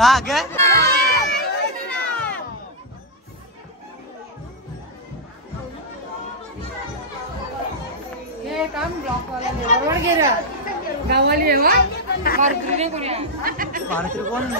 हा काय हे काम ब्लॉक वाला बरोबर गेला गावाली आहे वा मार्केट कोणी मार्केट कोण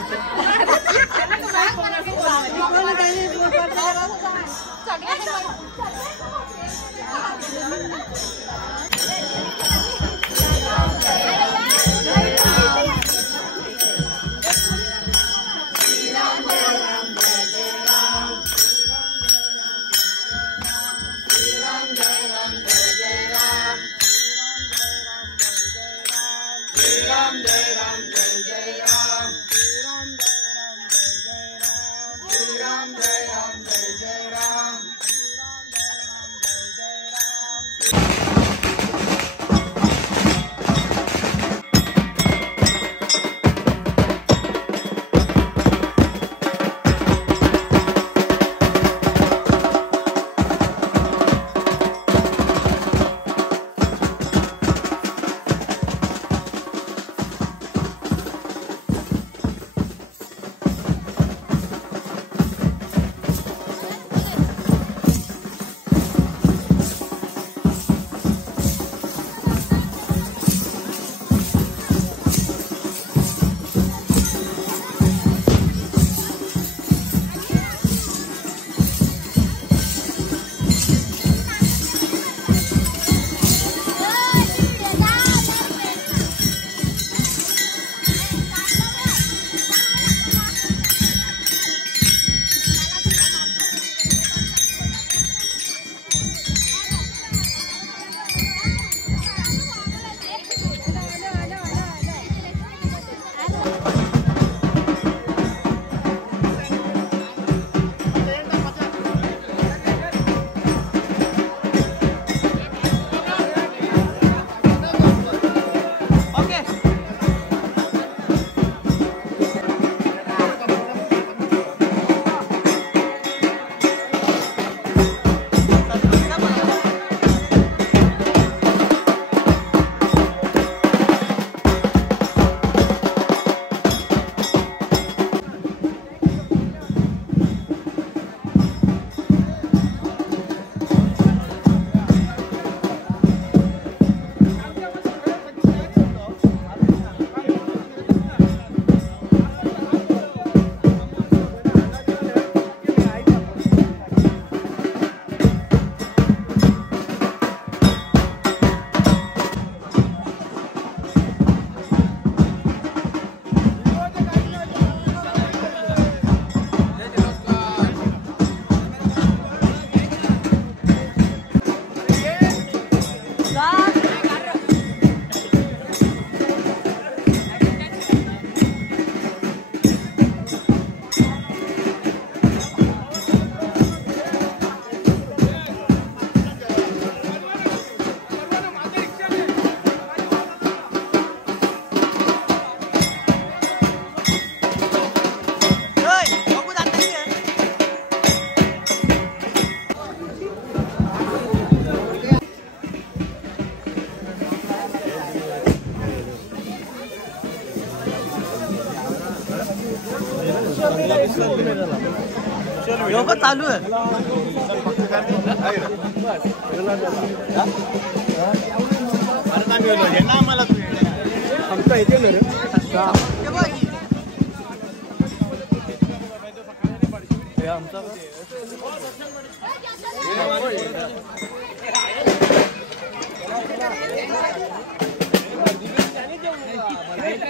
योगा चालू आहे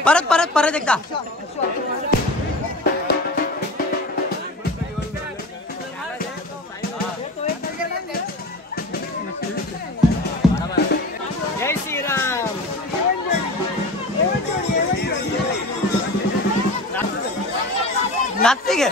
परत परत परत एकदा नाचते घे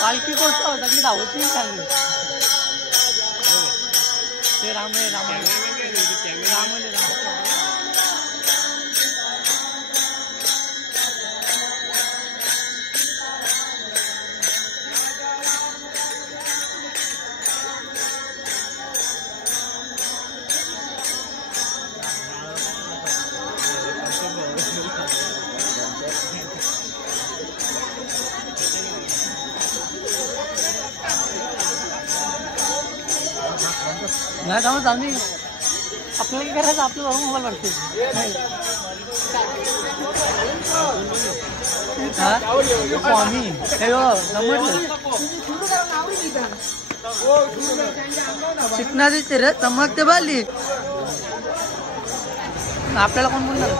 पालखी कोणता होता की धावत नाही चांगली ते राम नाही त्यामुळे जाऊ नये आपल्याला काय करायचं आपलं बरोबर मोबाईल वाटते स्वामी हे शिकणारी ते रे चमकते बाली आपल्याला कोण बोलणार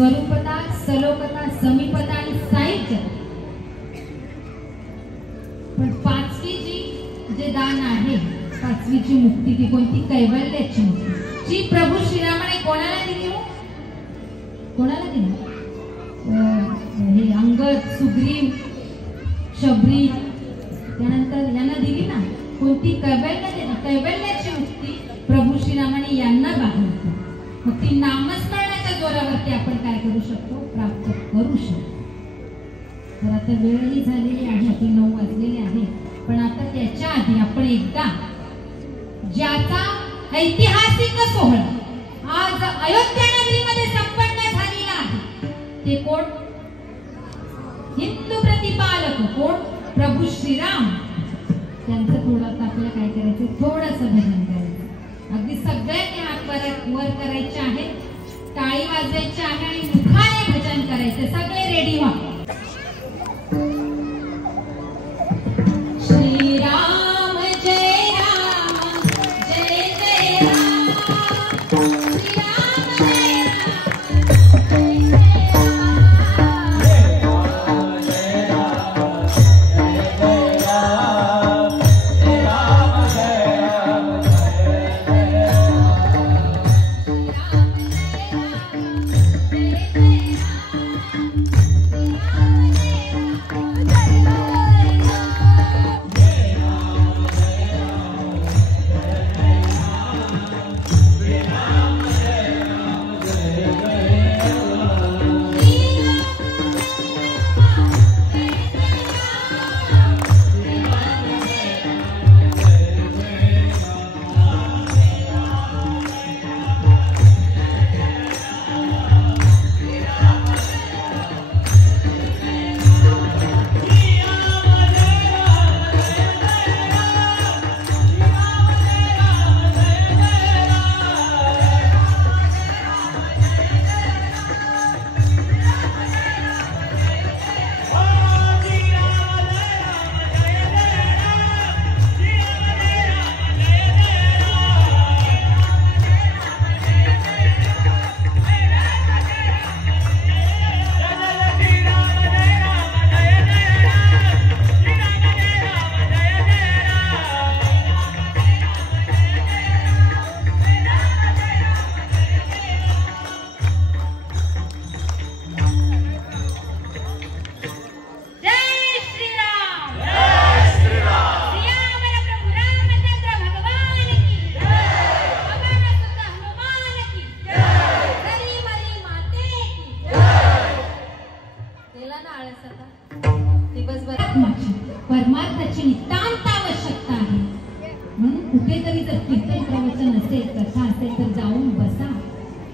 स्वरूपता, सलोकता, समीपता आणि साहित्य. पण पाचवी जे दान आहे, पाचवीची मुक्ती ती कोणती? कैवल्याची मुक्ती. जी प्रभू श्रीरामाने कोणाला दिली हो? कोणाला दिली? हे अंगद, सुग्रीव, शबरी, त्यानंतर यांना दिली ना. कोणती? कैवल्याची मुक्ती प्रभू श्रीरामाने यांना बांधली. मग ती नामस्मरणाच्या जोरावरती आपण काय करू शकतो? प्राप्त करू शकतो. तर आता वेळही झालेली आहे, आपली 9 वाजलेले आहे. पण आता त्याच्या आधी आपण एकदा ज्याचा ऐतिहासिक सोहळा आज अयोध्या नगरीमध्ये संपन्न झालेला आहे ते कोण? हिंदू प्रतिपालक कोण? प्रभू श्रीराम. त्यांचं थोडं आपल्याला काय करायचं? थोडंसं भजन करायचं. अगदी सगळ्यांनी हात वर करायचे आहे, टाळी वाजवायची आहे आणि मुखाने भजन करायचं. सगळे रेडी व्हा. श्रीराम जय राम, जय जय राम. श्रीराम जय राम, जय जय परमार्थाची नितांत आवश्यकता आहे. म्हणून कुठेतरी जर कीर्तन प्रवचन असेल, कथा असेल तर जाऊन बसा.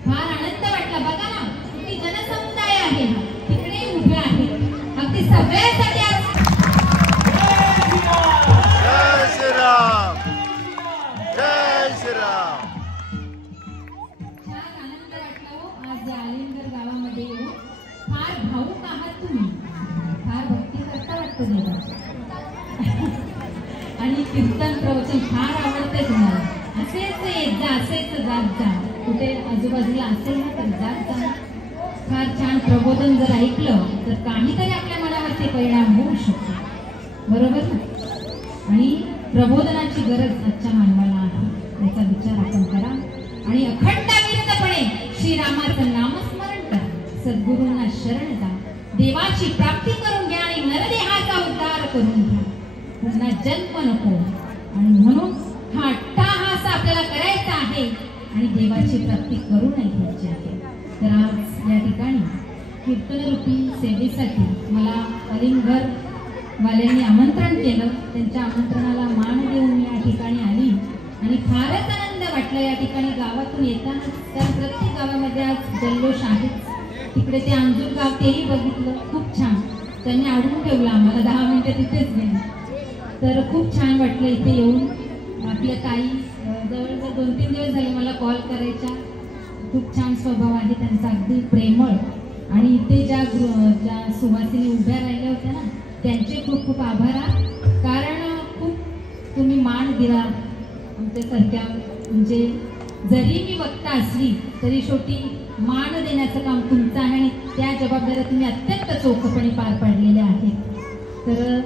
फार आनंद वाटला. बघा ना किती जनसमुदाय आहे, तिकडे उभे आहे. अगदी सगळ्यासाठी जय श्रीराम, जय श्रीराम. फार आनंद वाटला हो आज या आलिंगर गावामध्ये येऊन. फार भावूक आहात तुम्ही, फार भक्ती करता वाटतं देवाची. आणि कीर्तन प्रवचन फार आवडते तुम्हाला. असेच येत जा, असेच जात जा. कुठे आजूबाजूला असेल ना तर जात जा. फार छान प्रबोधन जर ऐकलं तर काहीतरी आपल्या मनावरती परिणाम होऊ शकतो. बरोबर ना? आणि प्रबोधनाची गरज आजच्या मानवाला आहे, याचा विचार आपण करा. आणि अखंडाविरतपणे श्रीरामाचं नामस्मरण करा. सद्गुरूंना शरण जा. देवाची प्राप्ती करून घ्या आणि नरदेहाचा उद्धार करून घ्या. पुन्हा जन्म नको. आणि म्हणून हा अट्टाहास आपल्याला करायचा आहे आणि देवाची प्राप्ती करूनही घ्यायची आहे. तर आज या ठिकाणी कीर्तनरूपी सेवेसाठी मला अलिंगर वाल्यांनी आमंत्रण केलं. त्यांच्या आमंत्रणाला मान देऊन मी या ठिकाणी आली आणि फारच आनंद वाटला या ठिकाणी गावातून येताना. त्या प्रत्येक गावामध्ये आज जल्लोष आहेच. तिकडे ते अंजूर गाव तेही बघितलं, खूप छान. त्यांनी अडवून ठेवलं आम्हाला, 10 मिनिटं तिथेच गेली. तर खूप छान वाटलं इथे येऊन. आपल्या ताई जवळजवळ 2-3 दिवस झाले मला कॉल करायच्या. खूप छान स्वभाव आहे त्यांचा, अगदी प्रेमळ. आणि इथे ज्या सुवासिनी उभ्या राहिल्या होत्या ना, त्यांचे खूप खूप आभार. कारण खूप तुम्ही मान दिला आमच्यासारख्या. म्हणजे जरी मी वक्ता असली तरी शेवटी मान देण्याचं काम तुमचं आहे आणि त्या जबाबदाऱ्या तुम्ही अत्यंत चोखपणे पार पाडलेल्या आहेत. तर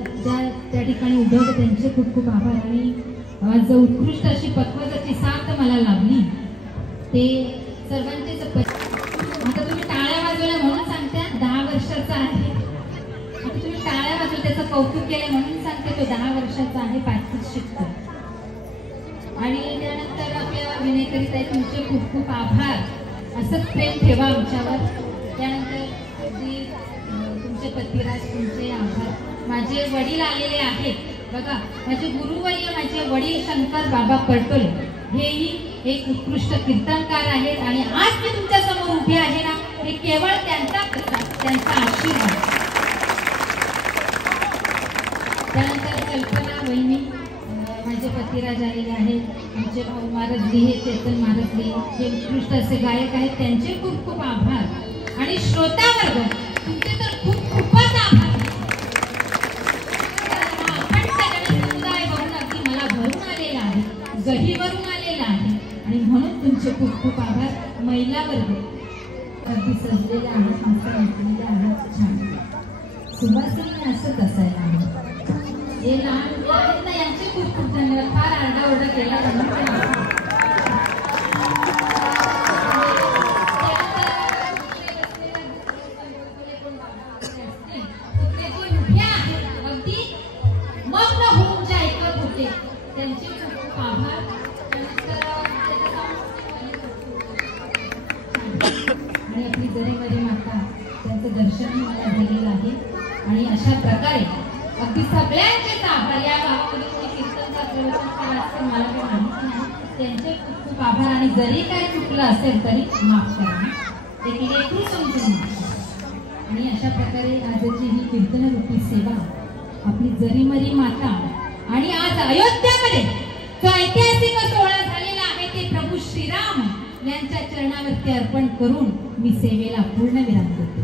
त्या ठिकाणी उद्धव त्यांचे खूप खूप आभार. आणि आज उत्कृष्ट अशी पक्वताची साथ मला लाभली ते सर्वांचेच. आता तुम्ही टाळ्या वाजवल्या म्हणून सांगते 10 वर्षाचा आहे. आता तुम्ही टाळ्या वाजवल्या त्याचं कौतुक केलं म्हणून सांगते तो 10 वर्षाचा आहे, 5वीत शिकतो. आणि त्यानंतर आपल्या विनयकरिता तुमचे खूप खूप आभार. असंच प्रेम ठेवा आमच्यावर. त्यानंतर तुमचे पतिराज तुमचे आभार. माझे वडील आलेले आहेत बघा, माझे गुरुवर्य माझे वडील शंकर बाबा पटोले हेही एक उत्कृष्ट कीर्तनकार आहेत. आणि आज मी तुमच्या समोर उभे आहे ना, हे केवळ त्यांचा आशीर्वाद. त्यानंतर कल्पना वहिनी माझे पतिराज आलेले आहेत. आमचे भाऊ महाराज लिहे, चेतन महाराज लिहे हे उत्कृष्ट असे गायक आहेत, त्यांचे खूप खूप आभार. आणि श्रोतावर्ग तुमचे तर खूप खूपच आभार. समुदाय भरून अगदी मला भरून आलेला आहे, गहीवरून आलेला आहे आणि म्हणून तुमचे खूप खूप आभार. महिला वर्ग अगदी सजलेल्या आहेत, मस्त नटलेल्या आहेत, छान. सुभाषिनी असंच असायला हवं. हे लहान मुलं आहेत ना, यांचे खूप खूप धन्यवाद. फार आरडाओरडा केला अगदी मग्न होऊन जे ऐकत होते त्यांचे खूप खूप आभार. आणि आपली जरीमध्ये माता त्यांचं दर्शन मला झालेलं आहे. आणि अशा प्रकारे अगदी सगळ्यांचेच आभार. या गावामध्ये कीर्तनकार प्रवचनकार असतील मला काही माहिती नाही, त्यांचे खूप खूप आभार. आणि जरी काही चुकलं असेल तरी माफ करा, एक लेकरू समजून माफ करा. आणि अशा प्रकारे आजची ही कीर्तनरूपी सेवा आपली जरीमरी माता आणि आज अयोध्यामध्ये जो ऐतिहासिक सोहळा झालेला आहे ते प्रभू श्रीराम यांच्या चरणावरती अर्पण करून मी सेवेला पूर्ण विराम करते.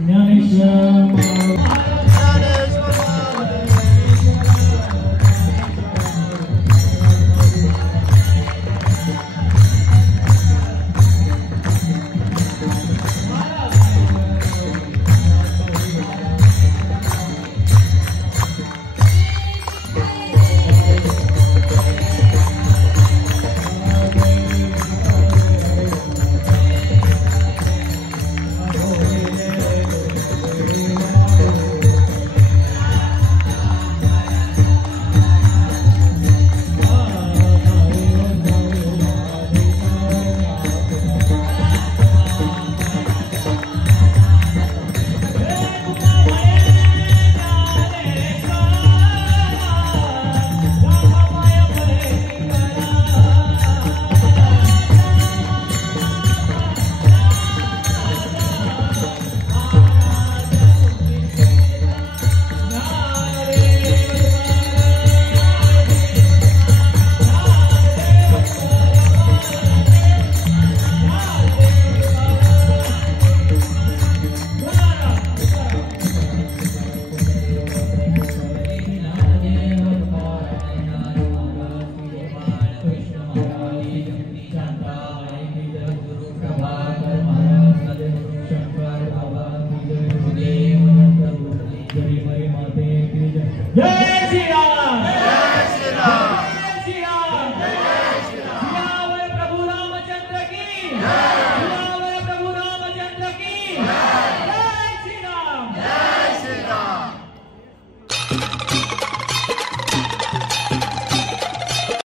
जय श्री राम।